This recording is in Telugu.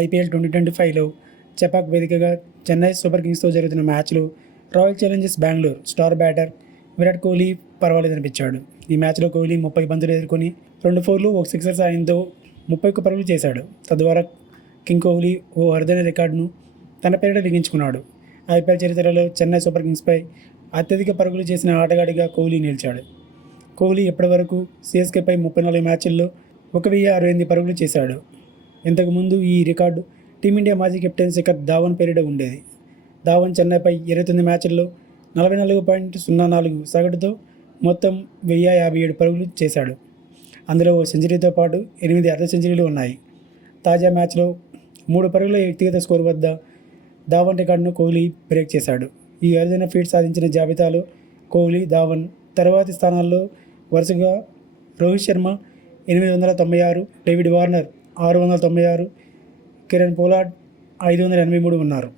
ఐపీఎల్ 2025లో చెపాక్ వేదికగా చెన్నై సూపర్ కింగ్స్తో జరుగుతున్న మ్యాచ్లో royal challengers Bengaluru star batter Virat Kohli పర్వాలేదనిపించాడు. ఈ మ్యాచ్లో కోహ్లీ 30 బంతులు ఎదుర్కొని 2 4లు 1 సిక్సర్ సాయంతో 31 పరుగులు చేశాడు. తద్వారా కింగ్ కోహ్లీ ఓ అరుదైన రికార్డును తన పేరిట లిఖించుకున్నాడు. ఐపీఎల్ చరిత్రలో చెన్నై సూపర్ కింగ్స్పై అత్యధిక పరుగులు చేసిన ఆటగాడిగా కోహ్లీ నిలిచాడు. కోహ్లీ ఇప్పటివరకు సిఎస్కేపై 34 మ్యాచ్ల్లో 1068 పరుగులు చేశాడు. ఇంతకుముందు ఈ రికార్డు టీమిండియా మాజీ కెప్టెన్ శిఖర్ ధావన్ పేరిట ఉండేది. ధావన్ చెన్నైపై 29 మ్యాచ్ల్లో 44.04 సగటుతో మొత్తం 1057 పరుగులు చేశాడు. అందులో ఓ సెంచరీతో పాటు 8 అర్ధ సెంచరీలు ఉన్నాయి. తాజా మ్యాచ్లో 3 పరుగుల వ్యక్తిగత స్కోరు వద్ద ధావన్ రికార్డును కోహ్లీ బ్రేక్ చేశాడు. ఈ అరుదైన ఫీట్ సాధించిన జాబితాలో కోహ్లీ, ధావన్ తర్వాతి స్థానాల్లో వరుసగా Rohit Sharma 896, David Warner 696, Kiran Pollard 583 ఉన్నారు.